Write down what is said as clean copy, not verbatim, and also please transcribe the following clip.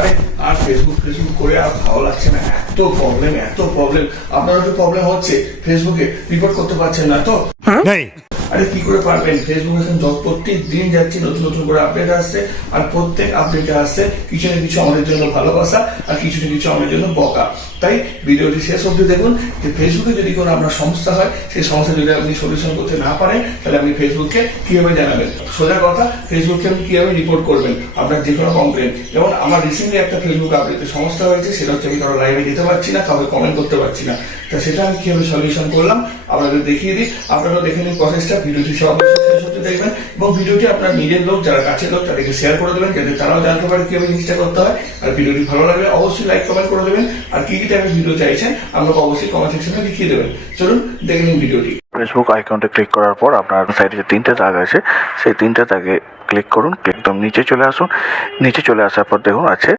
আরে আর ফেসবুক করে আর ভালো লাগছে না, এত প্রবলেম আপনারও কি প্রবলেম হচ্ছে? ফেসবুকে রিপোর্ট করতে পারছেন না তো? আরে কি করে পারবেন? ফেসবুক এখন প্রত্যেক দিন যাচ্ছে, নতুন নতুন করে আপডেট আসছে, আর প্রত্যেক আপডেটে আসছে কিছু না কিছু আমাদের জন্য ভালোবাসা আর কিছু না কিছু আমাদের জন্য বকা। তাই ভিডিওটি শেষ অবধি দেখুন যে ফেসবুকে যদি কোনো আপনার সমস্যা হয়, সেই সমস্যা যদি আপনি সলিউশন করতে না পারেন, তাহলে আপনি ফেসবুককে কিভাবে জানাবেন। সোজা কথা, ফেসবুককে আপনি কিভাবে রিপোর্ট করবেন আপনার যে কোনো কমপ্লেন। যেমন আমার রিসেন্টলি একটা ফেসবুক আপডেটে সমস্যা হয়েছে, সেটা হচ্ছে আমি কারো লাইভে যেতে পারছি না, কাউকে কমেন্ট করতে পারছি না। তা সেটা আমি কিভাবে সলিউশন করলাম আপনাদের দেখিয়ে দিই। আপনারা দেখে নিন প্রসেসটা, ভিডিওটি সব শেষ হতে দেখবেন এবং ভিডিওটি আপনার নিজের লোক, যারা কাছের লোক, তাদেরকে শেয়ার করে দেবেন, যাতে তারাও জানতে পারে কিভাবে জিনিসটা করতে হয়। আর ভিডিওটি ভালো লাগলে অবশ্যই লাইক কমেন্ট করে দেবেন, আর কি টাইপের ভিডিও চাইছেন আপনাকে অবশ্যই কমেন্ট সেকশনে লিখিয়ে দেবেন। চলুন দেখে নিন ভিডিওটি। ফেসবুক আইকনটা ক্লিক করার পর আপনার সাইডে যে তিনটে দাগ আছে, সেই তিনটে দাগে ক্লিক করুন। একদম নিচে চলে আসুন। নিচে চলে আসার পর দেখুন আছে